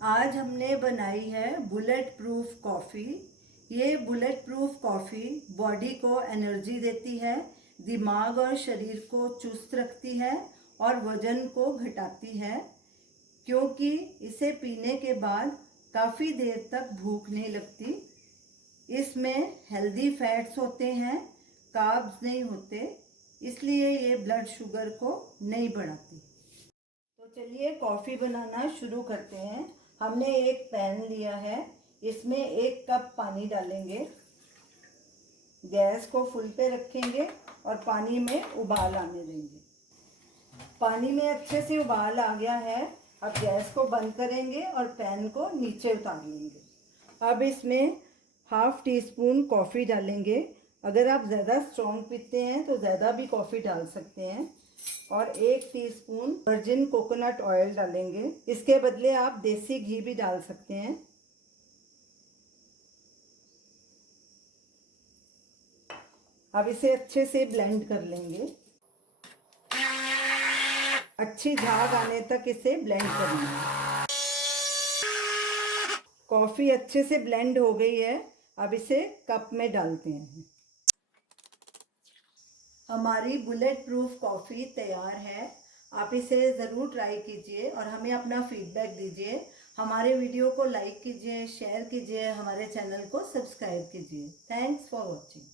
आज हमने बनाई है बुलेट प्रूफ कॉफ़ी। ये बुलेट प्रूफ कॉफ़ी बॉडी को एनर्जी देती है, दिमाग और शरीर को चुस्त रखती है और वज़न को घटाती है, क्योंकि इसे पीने के बाद काफ़ी देर तक भूख नहीं लगती। इसमें हेल्दी फैट्स होते हैं, कार्ब्स नहीं होते, इसलिए ये ब्लड शुगर को नहीं बढ़ाती। तो चलिए कॉफ़ी बनाना शुरू करते हैं। हमने एक पैन लिया है, इसमें 1 कप पानी डालेंगे। गैस को फुल पे रखेंगे और पानी में उबाल आने देंगे। पानी में अच्छे से उबाल आ गया है। अब गैस को बंद करेंगे और पैन को नीचे उतार लेंगे। अब इसमें ½ टीस्पून कॉफ़ी डालेंगे। अगर आप ज़्यादा स्ट्रॉन्ग पीते हैं तो ज़्यादा भी कॉफ़ी डाल सकते हैं। और 1 टीस्पून वर्जिन कोकोनट ऑयल डालेंगे। इसके बदले आप देसी घी भी डाल सकते हैं। अब इसे अच्छे से ब्लेंड कर लेंगे। अच्छी झाग आने तक इसे ब्लेंड करेंगे। कॉफ़ी अच्छे से ब्लेंड हो गई है। अब इसे कप में डालते हैं। हमारी बुलेट प्रूफ कॉफ़ी तैयार है। आप इसे ज़रूर ट्राई कीजिए और हमें अपना फीडबैक दीजिए। हमारे वीडियो को लाइक कीजिए, शेयर कीजिए, हमारे चैनल को सब्सक्राइब कीजिए। Thanks for watching.